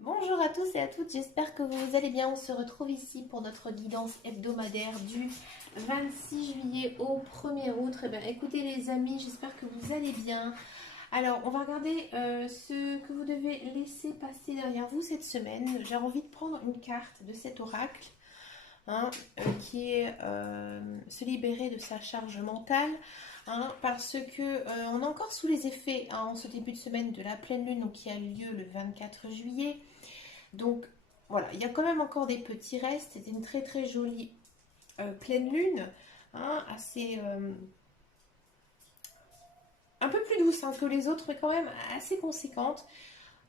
Bonjour à tous et à toutes, j'espère que vous allez bien. On se retrouve ici pour notre guidance hebdomadaire du 26 juillet au 1er août. Eh bien, écoutez les amis, j'espère que vous allez bien. Alors, on va regarder ce que vous devez laisser passer derrière vous cette semaine. J'ai envie de prendre une carte de cet oracle, qui est se libérer de sa charge mentale. Parce que on est encore sous les effets en ce début de semaine de la pleine lune donc, qui a lieu le 24 juillet. Donc voilà, il y a quand même encore des petits restes. C'était une très très jolie pleine lune, assez un peu plus douce que les autres, mais quand même assez conséquente.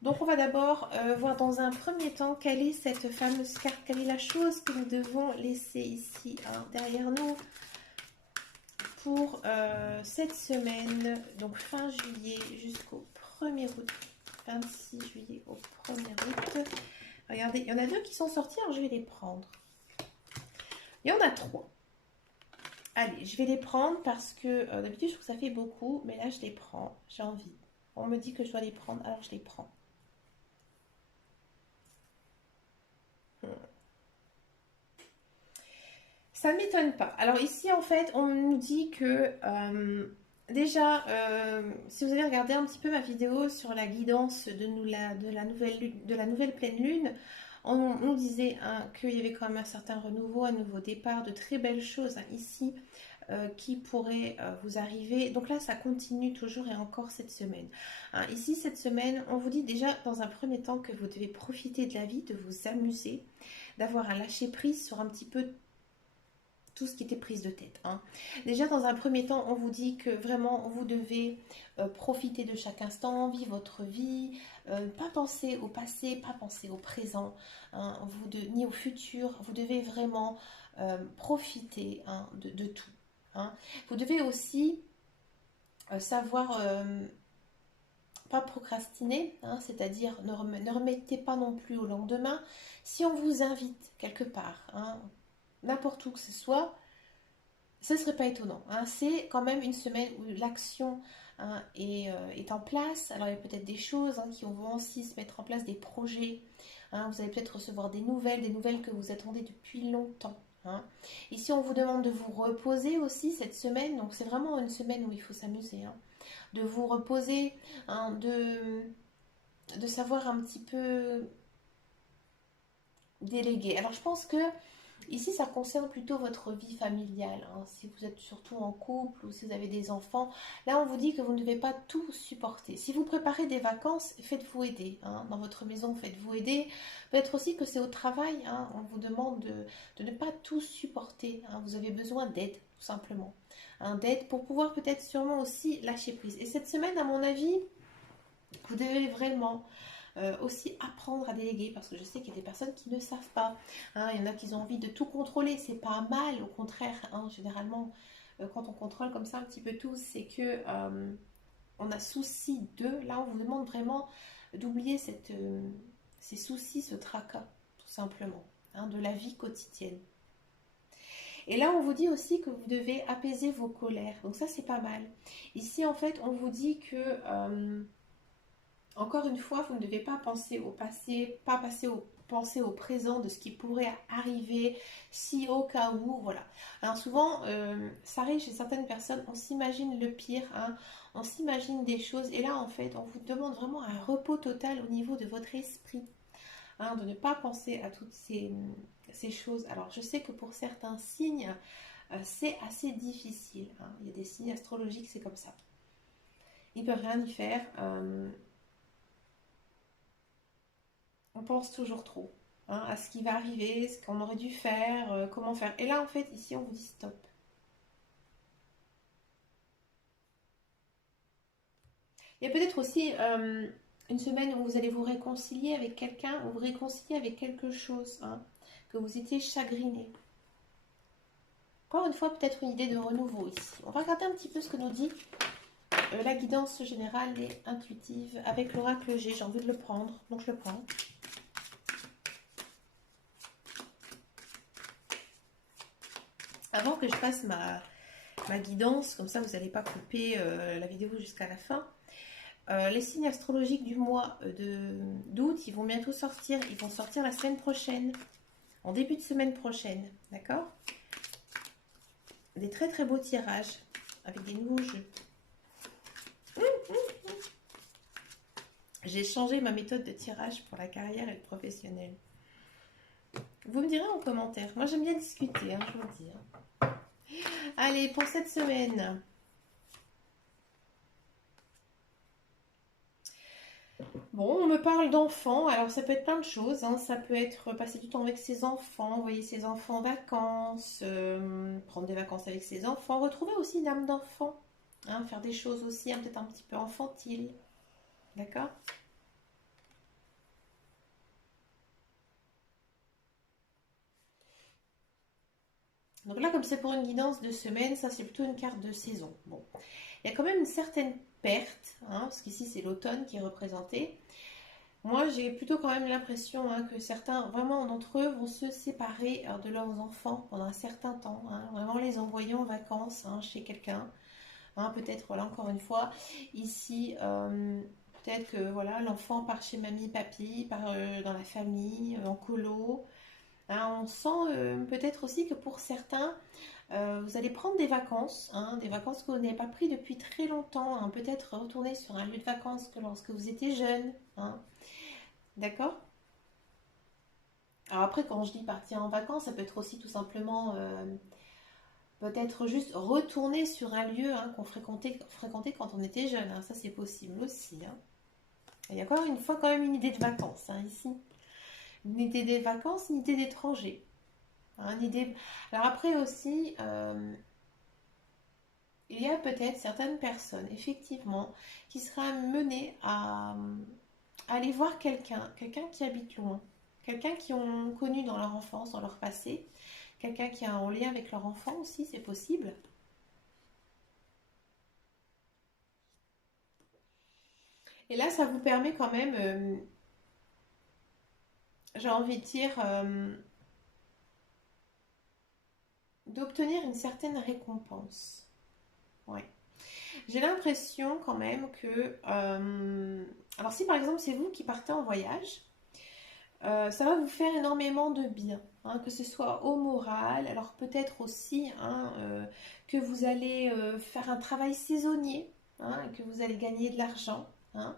Donc on va d'abord voir dans un premier temps quelle est cette fameuse carte, quelle est la chose que nous devons laisser ici derrière nous pour cette semaine, donc fin juillet jusqu'au 1er août. 26 juillet au 1er août. Regardez, il y en a deux qui sont sortis, alors je vais les prendre. Il y en a trois. Allez, je vais les prendre parce que d'habitude je trouve que ça fait beaucoup, mais là je les prends, j'ai envie. On me dit que je dois les prendre, alors je les prends. Ça ne m'étonne pas. Alors ici en fait on nous dit que déjà, si vous avez regardé un petit peu ma vidéo sur la guidance de la nouvelle pleine lune, on nous disait qu'il y avait quand même un certain renouveau, un nouveau départ, de très belles choses ici qui pourraient vous arriver. Donc là, ça continue toujours et encore cette semaine. Ici, cette semaine, on vous dit déjà dans un premier temps que vous devez profiter de la vie, de vous amuser, d'avoir un lâcher-prise sur un petit peu tout ce qui était prise de tête. Déjà, dans un premier temps, on vous dit que vraiment, vous devez profiter de chaque instant, vivre votre vie, pas penser au passé, pas penser au présent, ni au futur. Vous devez vraiment profiter de tout. Vous devez aussi savoir pas procrastiner, c'est-à-dire ne remettez pas non plus au lendemain. Si on vous invite quelque part, n'importe où que ce soit, ce ne serait pas étonnant. C'est quand même une semaine où l'action est en place. Alors il y a peut-être des choses qui vont aussi se mettre en place, des projets. Vous allez peut-être recevoir des nouvelles que vous attendez depuis longtemps. Ici, on vous demande de vous reposer aussi cette semaine. Donc c'est vraiment une semaine où il faut s'amuser. De vous reposer, de savoir un petit peu déléguer. Alors je pense que ici, ça concerne plutôt votre vie familiale. Si vous êtes surtout en couple ou si vous avez des enfants, là, on vous dit que vous ne devez pas tout supporter. Si vous préparez des vacances, faites-vous aider. Dans votre maison, faites-vous aider. Peut-être aussi que c'est au travail. On vous demande de ne pas tout supporter. Vous avez besoin d'aide, tout simplement. D'aide pour pouvoir peut-être sûrement aussi lâcher prise. Et cette semaine, à mon avis, vous devez vraiment aussi apprendre à déléguer parce que je sais qu'il y a des personnes qui ne savent pas. Il y en a qui ont envie de tout contrôler, c'est pas mal, au contraire. Généralement, quand on contrôle comme ça un petit peu tout, c'est que on a souci de. Là, on vous demande vraiment d'oublier ces soucis, ce tracas, tout simplement, de la vie quotidienne. Et là, on vous dit aussi que vous devez apaiser vos colères. Donc ça, c'est pas mal. Ici, en fait, on vous dit que encore une fois, vous ne devez pas penser au passé, pas penser au présent de ce qui pourrait arriver si au cas où, voilà. Alors souvent, ça arrive chez certaines personnes, on s'imagine le pire, on s'imagine des choses, et là en fait, on vous demande vraiment un repos total au niveau de votre esprit, de ne pas penser à toutes ces choses. Alors je sais que pour certains signes, c'est assez difficile. Il y a des signes astrologiques, c'est comme ça. Ils ne peuvent rien y faire. On pense toujours trop à ce qui va arriver, ce qu'on aurait dû faire, comment faire. Et là, en fait, ici, on vous dit stop. Il y a peut-être aussi une semaine où vous allez vous réconcilier avec quelqu'un, ou vous réconcilier avec quelque chose, que vous étiez chagriné. Encore une fois, peut-être une idée de renouveau ici. On va regarder un petit peu ce que nous dit la guidance générale et intuitive avec l'oracle G. J'ai envie de le prendre, donc je le prends. Avant que je fasse ma guidance, comme ça vous n'allez pas couper la vidéo jusqu'à la fin. les signes astrologiques du mois d'août, ils vont bientôt sortir. Ils vont sortir la semaine prochaine, en début de semaine prochaine, d'accord? Des très très beaux tirages avec des nouveaux jeux. J'ai changé ma méthode de tirage pour la carrière et le professionnel. Vous me direz en commentaire. Moi, j'aime bien discuter, hein, je vous le dis. Hein. Allez, pour cette semaine. Bon, on me parle d'enfants. Alors, ça peut être plein de choses. Hein. Ça peut être passer du temps avec ses enfants, envoyer ses enfants en vacances, prendre des vacances avec ses enfants, retrouver aussi une âme d'enfant. Hein, faire des choses aussi hein, peut-être un petit peu enfantiles. D'accord? Donc là, comme c'est pour une guidance de semaine, ça c'est plutôt une carte de saison. Bon, il y a quand même une certaine perte, hein, parce qu'ici c'est l'automne qui est représenté. Moi, j'ai plutôt quand même l'impression hein, que certains, vraiment d'entre eux, vont se séparer de leurs enfants pendant un certain temps, hein, vraiment les envoyer en vacances hein, chez quelqu'un. Hein, peut-être, voilà, encore une fois, ici, peut-être que voilà, l'enfant part chez mamie, papy, part dans la famille, en colo. Hein, on sent peut-être aussi que pour certains, vous allez prendre des vacances que vous n'avez pas pris depuis très longtemps, hein, peut-être retourner sur un lieu de vacances que lorsque vous étiez jeune. Hein, d'accord? Alors après, quand je dis partir en vacances, ça peut être aussi tout simplement, peut-être juste retourner sur un lieu hein, qu'on fréquentait quand on était jeune. Hein, ça, c'est possible aussi. Hein. Il y a encore une fois quand même une idée de vacances hein, ici. Une idée des vacances, une idée d'étranger. Hein, une idée... Alors après aussi, il y a peut-être certaines personnes, effectivement, qui seraient amenées à aller voir quelqu'un qui habite loin, quelqu'un qui ont connu dans leur enfance, dans leur passé, quelqu'un qui est en lien avec leur enfant aussi, c'est possible. Et là, ça vous permet quand même, j'ai envie de dire, d'obtenir une certaine récompense. Ouais. J'ai l'impression quand même que... alors si par exemple c'est vous qui partez en voyage, ça va vous faire énormément de bien, hein, que ce soit au moral, alors peut-être aussi hein, que vous allez faire un travail saisonnier, hein, et que vous allez gagner de l'argent. Hein.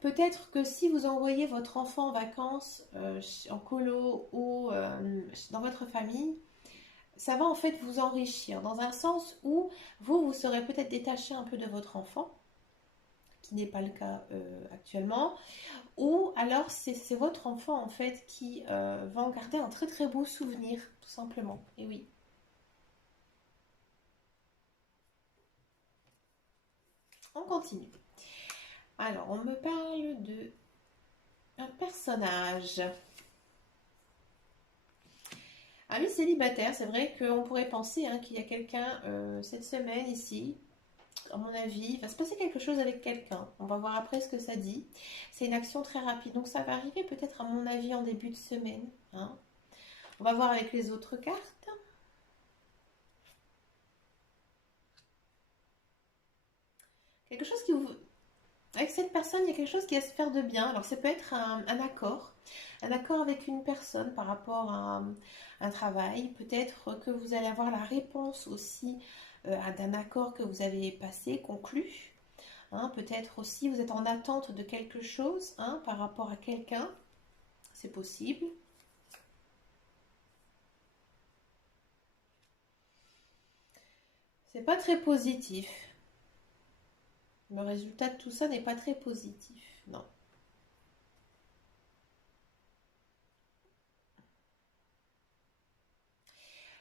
Peut-être que si vous envoyez votre enfant en vacances en colo ou dans votre famille, ça va en fait vous enrichir dans un sens où vous serez peut-être détaché un peu de votre enfant, qui n'est pas le cas actuellement, ou alors c'est votre enfant en fait qui va en garder un très très beau souvenir, tout simplement. Et oui. On continue. Alors, on me parle de un personnage. Amis célibataires, c'est vrai qu'on pourrait penser hein, qu'il y a quelqu'un cette semaine ici. À mon avis, il va se passer quelque chose avec quelqu'un. On va voir après ce que ça dit. C'est une action très rapide. Donc ça va arriver peut-être à mon avis en début de semaine. Hein. On va voir avec les autres cartes. Quelque chose qui vous... Avec cette personne, il y a quelque chose qui va se faire de bien. Alors ça peut être un accord. Un accord avec une personne par rapport à un travail. Peut-être que vous allez avoir la réponse aussi d'un accord que vous avez passé, conclu. Hein, peut-être aussi vous êtes en attente de quelque chose hein, par rapport à quelqu'un. C'est possible. C'est pas très positif. Le résultat de tout ça n'est pas très positif. Non.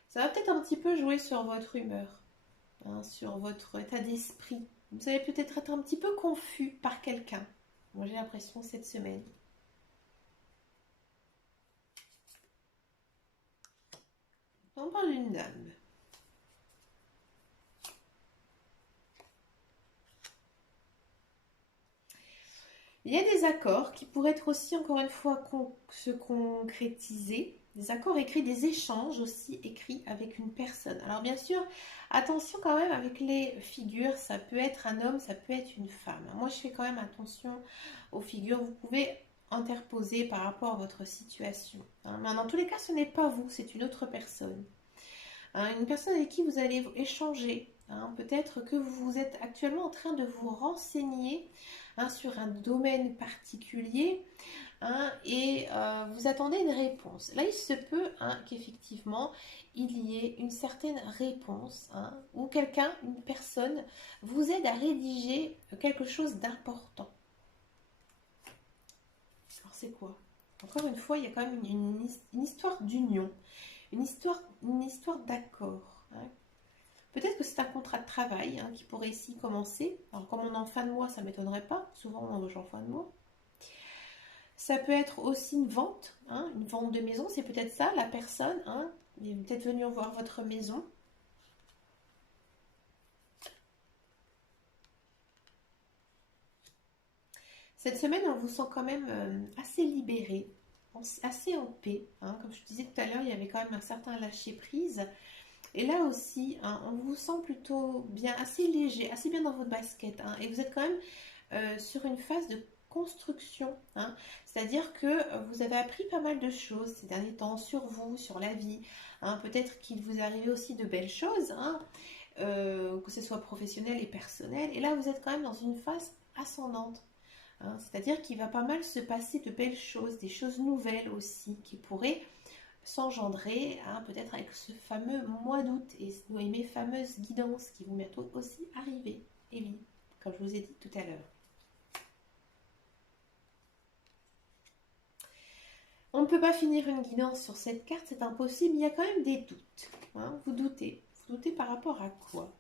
Ça va peut-être un petit peu jouer sur votre humeur, hein, sur votre état d'esprit. Vous allez peut-être être un petit peu confus par quelqu'un. Moi, j'ai l'impression cette semaine. On parle d'une dame. Il y a des accords qui pourraient être aussi, encore une fois, se concrétiser. Des accords écrits, des échanges aussi écrits avec une personne. Alors bien sûr, attention quand même avec les figures, ça peut être un homme, ça peut être une femme. Moi je fais quand même attention aux figures, vous pouvez interposer par rapport à votre situation. Hein. Mais dans tous les cas, ce n'est pas vous, c'est une autre personne. Hein, une personne avec qui vous allez échanger. Hein. Peut-être que vous êtes actuellement en train de vous renseigner hein, sur un domaine particulier. Hein, et vous attendez une réponse. Là, il se peut hein, qu'effectivement, il y ait une certaine réponse hein, ou quelqu'un, une personne, vous aide à rédiger quelque chose d'important. Alors, c'est quoi? Encore une fois, il y a quand même une histoire d'union, une histoire d'accord. Hein. Peut-être que c'est un contrat de travail hein, qui pourrait ici commencer. Alors, comme on est en fin de mois, ça ne m'étonnerait pas. Souvent, on embauche en fin de mois. Ça peut être aussi hein, une vente de maison, c'est peut-être ça, la personne, hein, il est peut-être venu voir votre maison. Cette semaine, on vous sent quand même assez libéré, assez en paix. Hein. Comme je disais tout à l'heure, il y avait quand même un certain lâcher-prise. Et là aussi, hein, on vous sent plutôt bien, assez léger, assez bien dans votre basket. Hein, et vous êtes quand même sur une phase de construction. Hein. C'est-à-dire que vous avez appris pas mal de choses ces derniers temps sur vous, sur la vie. Hein. Peut-être qu'il vous arrive aussi de belles choses, hein, que ce soit professionnel et personnel. Et là, vous êtes quand même dans une phase ascendante. Hein. C'est-à-dire qu'il va pas mal se passer de belles choses, des choses nouvelles aussi, qui pourraient s'engendrer, hein, peut-être avec ce fameux mois d'août et mes fameuses guidances qui vont bientôt aussi arriver. Et oui, comme je vous ai dit tout à l'heure. On ne peut pas finir une guidance sur cette carte, c'est impossible. Il y a quand même des doutes. Hein, vous doutez. Vous doutez par rapport à quoi?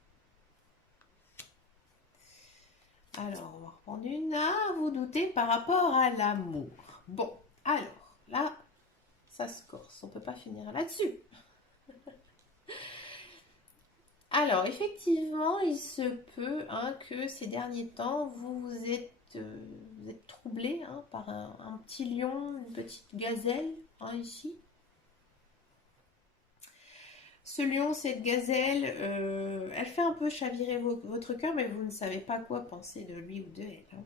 Alors, on va reprendre une. Ah, vous doutez par rapport à l'amour. Bon, alors, là, ça se corse. On ne peut pas finir là-dessus. Alors, effectivement, il se peut hein, que ces derniers temps, vous êtes troublé hein, par un petit lion, une petite gazelle, hein, ici. Ce lion, cette gazelle, elle fait un peu chavirer votre cœur, mais vous ne savez pas quoi penser de lui ou de elle. Hein.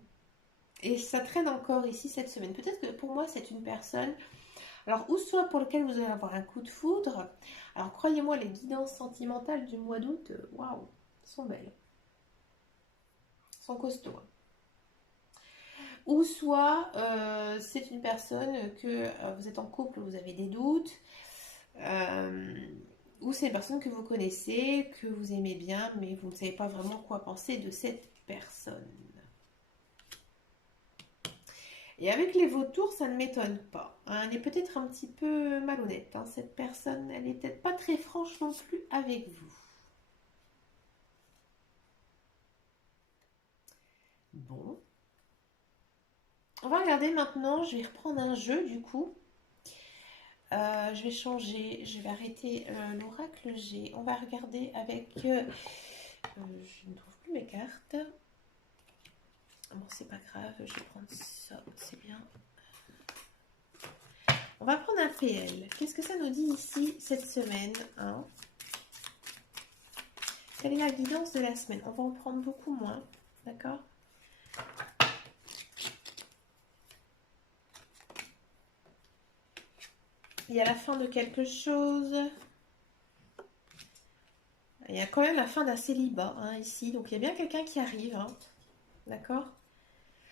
Et ça traîne encore ici cette semaine. Peut-être que pour moi, c'est une personne, alors ou soit pour lequel vous allez avoir un coup de foudre. Alors croyez-moi, les guidances sentimentales du mois d'août, waouh, sont belles, sont costauds. Hein. Ou soit c'est une personne que vous êtes en couple, vous avez des doutes. Ou c'est une personne que vous connaissez, que vous aimez bien, mais vous ne savez pas vraiment quoi penser de cette personne. Et avec les vautours, ça ne m'étonne pas. Hein. Elle est peut-être un petit peu malhonnête. Hein. Cette personne, elle n'est peut-être pas très franche non plus avec vous. Bon. On va regarder maintenant. Je vais reprendre un jeu du coup. Je vais changer. Je vais arrêter l'oracle G. On va regarder avec... je ne trouve plus mes cartes. Bon, c'est pas grave, je vais prendre ça, c'est bien. On va prendre un PL. Qu'est-ce que ça nous dit ici cette semaine hein? Quelle est la guidance de la semaine? On va en prendre beaucoup moins, d'accord? Il y a la fin de quelque chose. Il y a quand même la fin d'un célibat hein, ici. Donc il y a bien quelqu'un qui arrive, hein, d'accord?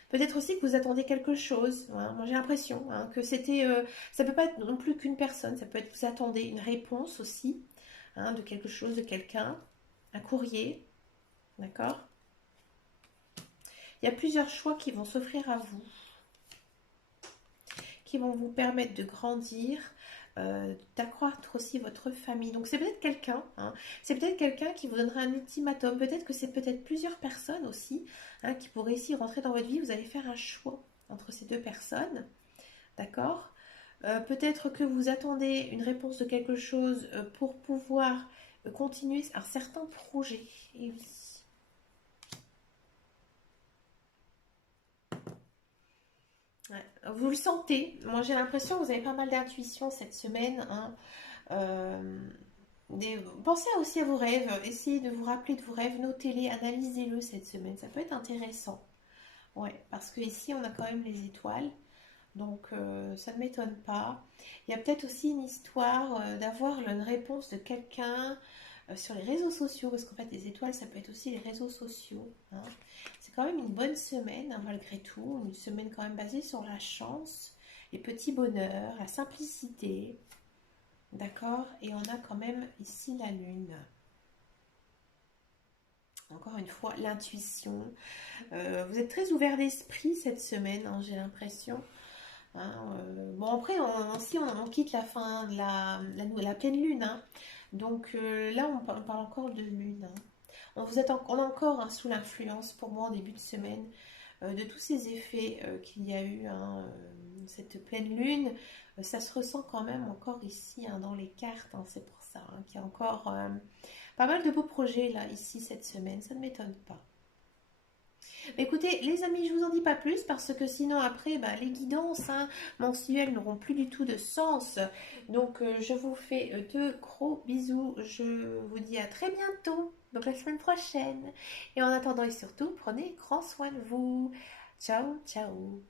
Peut-être aussi que vous attendez quelque chose. Hein. Moi, j'ai l'impression hein, que c'était... ça peut pas être non plus qu'une personne. Ça peut être que vous attendez une réponse aussi hein, de quelque chose, de quelqu'un. Un courrier. D'accord? Il y a plusieurs choix qui vont s'offrir à vous. Qui vont vous permettre de grandir, d'accroître aussi votre famille. Donc c'est peut-être quelqu'un, hein, c'est peut-être quelqu'un qui vous donnera un ultimatum, peut-être que c'est peut-être plusieurs personnes aussi hein, qui pourraient ici rentrer dans votre vie, vous allez faire un choix entre ces deux personnes, d'accord peut-être que vous attendez une réponse de quelque chose pour pouvoir continuer un certain projet, et oui. Ouais. Vous le sentez. Moi, j'ai l'impression que vous avez pas mal d'intuition cette semaine, hein. Euh, Pensez aussi à vos rêves. Essayez de vous rappeler de vos rêves. Notez-les, analysez-le cette semaine. Ça peut être intéressant. Ouais, parce que ici, on a quand même les étoiles. Donc, ça ne m'étonne pas. Il y a peut-être aussi une histoire d'avoir une réponse de quelqu'un sur les réseaux sociaux, parce qu'en fait, les étoiles, ça peut être aussi les réseaux sociaux, hein. C'est quand même une bonne semaine, hein, malgré tout. Une semaine quand même basée sur la chance, les petits bonheurs, la simplicité. D'accord? Et on a quand même ici la lune. Encore une fois, l'intuition. Vous êtes très ouvert d'esprit cette semaine, hein, j'ai l'impression. Hein, bon, après, on quitte la fin de la pleine lune, hein. Donc là, on parle encore de lune, hein. On est encore, hein, sous l'influence, pour moi, en début de semaine, de tous ces effets qu'il y a eu, hein, cette pleine lune. Ça se ressent quand même encore ici, hein, dans les cartes, hein. C'est pour ça, hein, qu'il y a encore pas mal de beaux projets là, ici, cette semaine. Ça ne m'étonne pas. Écoutez, les amis, je vous en dis pas plus parce que sinon après, bah, les guidances, hein, mensuelles n'auront plus du tout de sens. Donc je vous fais de gros bisous. Je vous dis à très bientôt, donc la semaine prochaine. Et en attendant et surtout, prenez grand soin de vous. Ciao, ciao.